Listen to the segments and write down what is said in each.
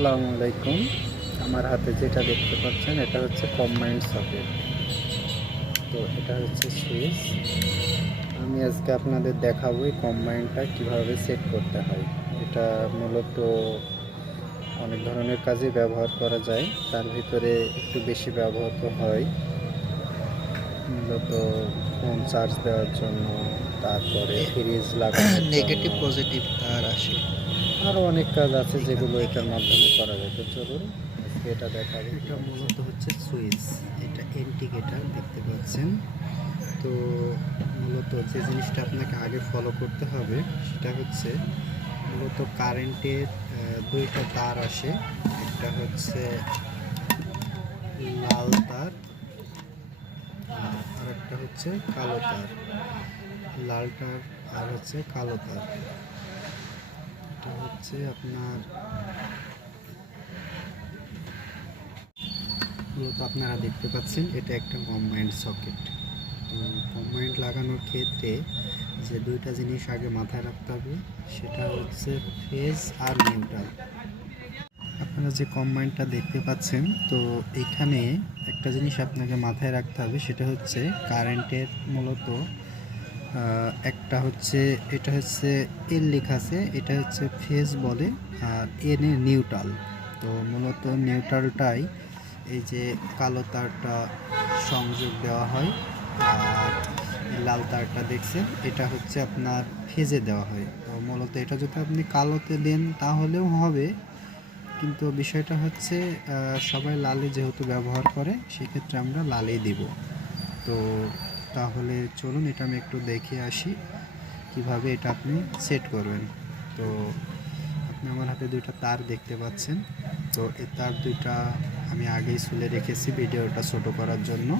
আসসালামু আলাইকুম। আমার হাতে যেটা দেখতে পাচ্ছেন এটা হচ্ছে কম্বাইন্ড সকেট। তো এটা হচ্ছে সুইচ। আমি আজকে আপনাদের দেখাবো এই কম্বাইন্ডটা কীভাবে সেট করতে হয়। এটা মূলত অনেক ধরনের কাজে ব্যবহার করা যায়, তার ভিতরে একটু বেশি ব্যবহৃত হয় মূলত ফোন চার্জ দেওয়ার জন্য, তারপরে ফ্রিজ লাগানোর নেগেটিভ জন্য, পজিটিভ তার আসে। আরও অনেক কাজ আছে এখান যেগুলো থেকে এটার মাধ্যমে করা যায়। তো চলুন আজকে এটা দেখাবো। এটা মূলত হচ্ছে সুইচ, এটা ইন্ডিকেটর দেখতে পাচ্ছেন। তো মূলত যে জিনিসটা আপনাকে আগে ফলো করতে হবে সেটা হচ্ছে মূলত কারেন্টের দুইটা তার আসে। একটা হচ্ছে লাল তার আর একটা হচ্ছে কালো তার। লাল তার আর হচ্ছে কালো তার। এটা হচ্ছে আপনার মূলত আপনারা দেখতে পাচ্ছেন এটা একটা কম্বাইন্ড সকেট। তো কম্বাইন্ড লাগানোর ক্ষেত্রে যে দুইটা জিনিস আগে মাথায় রাখতে হবে সেটা হচ্ছে ফেজ আর নিউট্রাল। আপনারা যে কম্বাইন্ডটা দেখতে পাচ্ছেন, তো এখানে একটা জিনিস আপনাকে মাথায় রাখতে হবে, সেটা হচ্ছে কারেন্টের মূলত একটা হচ্ছে এটা হচ্ছে এল লেখা আছে, এটা হচ্ছে ফেজ বলে, আর এন এ নিউট্রাল। তো মূলত নিউট্রালটাই এই যে কালো তারটা সংযোগ দেওয়া হয়, আর লাল তারটা দেখছেন এটা হচ্ছে আপনার ফেজে দেওয়া হয়। তো মূলত এটা যদি আপনি কালোতে দেন তাহলেও হবে, কিন্তু বিষয়টা হচ্ছে সবাই লালে যেহেতু ব্যবহার করে সেক্ষেত্রে আমরা লালেই দিব। তো তাহলে চলুন এটা আমি একটু দেখে আসি কিভাবে এটা আপনি সেট করবেন। তো আপনি আমার হাতে দুইটা তার দেখতে পাচ্ছেন। তো এই তার দুইটা আমি আগেই ছুলে রেখেছি ভিডিওটা ছোট করার জন্য।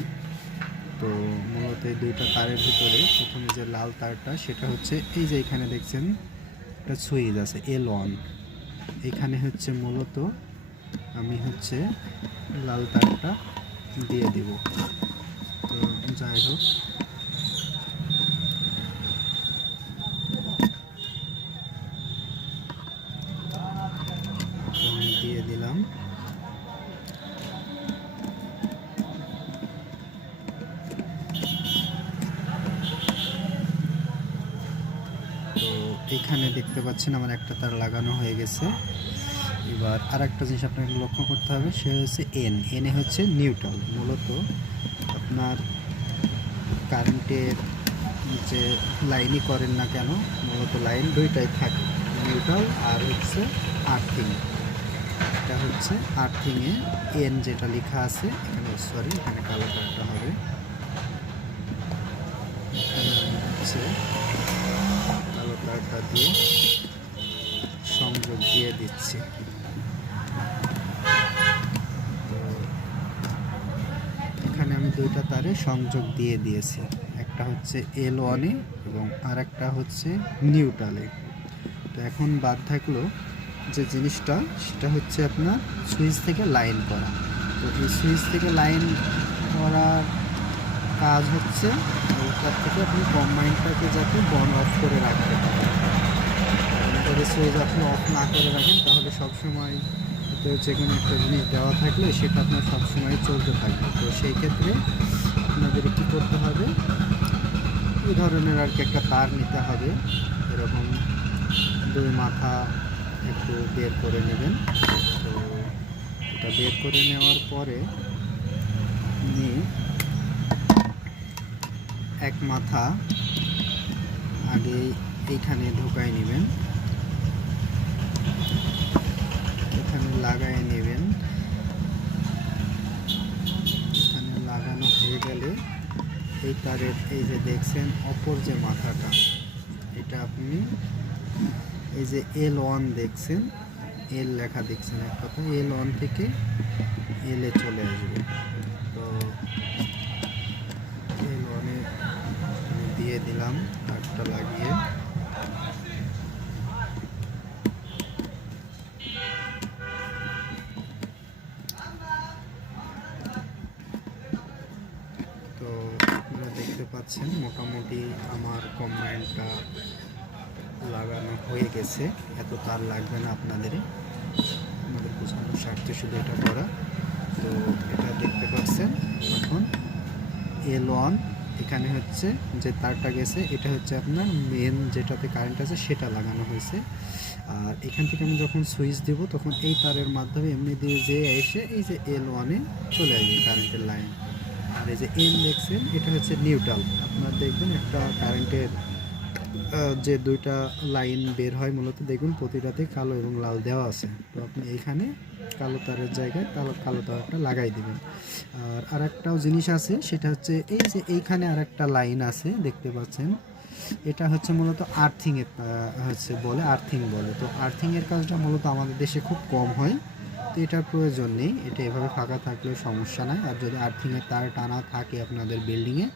তো মূলত এই দুইটা তারের ভিতরে প্রথমে যে লাল তারটা সেটা হচ্ছে এই যে এখানে দেখছেন একটা সুইচ আছে L1। এখানে হচ্ছে মূলত আমি হচ্ছে লাল তারটা দিয়ে দিব। তো যাই হোক, আমি দিয়ে দিলাম। তো এখানে দেখতে পাচ্ছেন আমার একটা তার লাগানো হয়ে গেছে। এবার আর একটা জিনিস আপনাকে লক্ষ্য করতে হবে, সে হচ্ছে এন এ হচ্ছে নিউট্রাল। মূলত আপনার কারেন্টের যে লাইনই করেন না কেন, মূলত লাইন দুইটাই থাকে, নিউট্রাল আর হচ্ছে আর্থিং। এটা হচ্ছে আর্থিংয়ে এন যেটা লেখা আছে এখানে, সরি এখানে কালো কালারটা হবে, এখানে হচ্ছে কালো কালারটা দিয়ে সংযোগ দিয়ে দিচ্ছি। তো এখানে আমি দুইটা তারে সংযোগ দিয়ে দিয়েছি, একটা হচ্ছে L1-এ এবং আর একটা হচ্ছে নিউট্রালে। তো এখন বাদ থাকলো যে জিনিসটা, সেটা হচ্ছে আপনার সুইচ থেকে লাইন করা। তো এই সুইচ থেকে লাইন করার কাজ হচ্ছে ওইটার থেকে আপনি কম্বাইন্ডটাকে যাতে বন অফ করে রাখতে পারেন। যদি সুইচ আপনি অফ না করে রাখেন তাহলে সবসময় যে কোনো একটা জিনিস দেওয়া থাকলে সেটা আপনার সবসময় চলতে থাকবে। তো সেই ক্ষেত্রে আপনাদের কী করতে হবে, এই ধরনের আর কি একটা তার নিতে হবে, এরকম দুই মাথা একটু বের করে নেবেন। তো এটা বের করে নেওয়ার পরে আপনি এক মাথা আগে এইখানে ঢোকায় নেবেন, এখানে লাগায় নেবেন। এখানে লাগানো হয়ে গেলে এই তারের এই যে দেখছেন অপর যে মাথাটা, এটা আপনি এই যে L1 দেখছেন, এল লেখা দেখছেন এক কথা, L1 থেকে এলে চলে আসবে। তো L1-এ আমি দিয়ে দিলাম তারটা লাগিয়ে। তো আপনারা দেখতে পাচ্ছেন মোটামুটি আমার কম্বাইন্ডটা লাগানো হয়ে গেছে, এত তার লাগবে না আপনাদের বোঝা স্বার্থে শুধু এটা করা। তো এটা দেখতে পাচ্ছেন এখন L1 এখানে হচ্ছে যে তারটা গেছে এটা হচ্ছে আপনার মেন যেটাতে কারেন্ট আছে সেটা লাগানো হয়েছে। আর এখান থেকে আমি যখন সুইচ দেব তখন এই তারের মাধ্যমে এমনি দিয়ে যে এসে এই যে L1 এ চলে আসবে কারেন্টের লাইন। আর এই যে N দেখছেন এটা হচ্ছে নিউট্রাল। আপনার দেখবেন একটা কারেন্টের যে দুইটা লাইন বের হয় মূলত দেখবেন প্রতিটাতে কালো এবং লাল দেওয়া আছে। তো আপনি এইখানে কালো তারের জায়গায় কালো তারটা লাগাই দিবেন। আর আরেকটাও জিনিস আছে সেটা হচ্ছে এই যে এইখানে আরেকটা লাইন আছে দেখতে পাচ্ছেন, এটা হচ্ছে মূলত আর্থিংয়ের হচ্ছে বলে আর্থিং বলে। তো আর্থিংয়ের কাজটা মূলত আমাদের দেশে খুব কম হয়, তো এটার প্রয়োজন নেই। এটা এভাবে ফাঁকা থাকলেও সমস্যা নাই। আর যদি আর্থিংয়ের তার টানা থাকে আপনাদের বিল্ডিংয়ে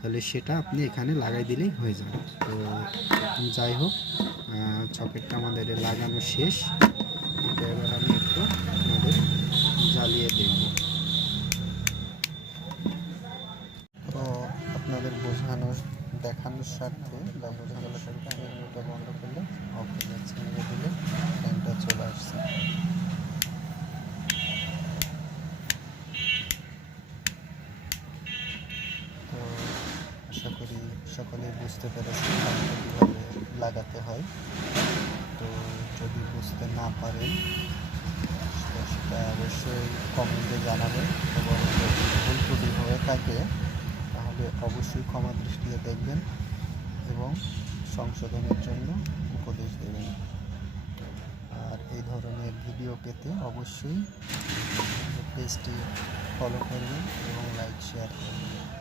তাহলে সেটা আপনি এখানে লাগাই দিলেই হয়ে যাবে। তো যাই হোক, সকেটটা আমাদের লাগানো শেষ। এটা এবার আমি একটু আমাদের জ্বালিয়ে দেখব। তো আপনাদের বোঝানোর দেখানোর স্বার্থে বা বোঝানোর স্বার্থে আমি এটা বন্ধ করলে অফ হয়ে যাচ্ছে, নিয়ে দিলে ফ্যানটা চলে আসছে। তো আশা করি সকলেই বুঝতে পেরেছেন ফ্যানটা কীভাবে লাগাতে হয়। তো যদি বুঝতে না পারেন সেটা অবশ্যই কমেন্টে জানাবেন, এবং যদি ভুল ত্রুটি হয়ে থাকে তাহলে অবশ্যই ক্ষমা দৃষ্টিতে দেখবেন এবং সংশোধনের জন্য উপদেশ দেবেন। আর এই ধরনের ভিডিও পেতে অবশ্যই পেজটি ফলো করবেন এবং লাইক শেয়ার করবেন।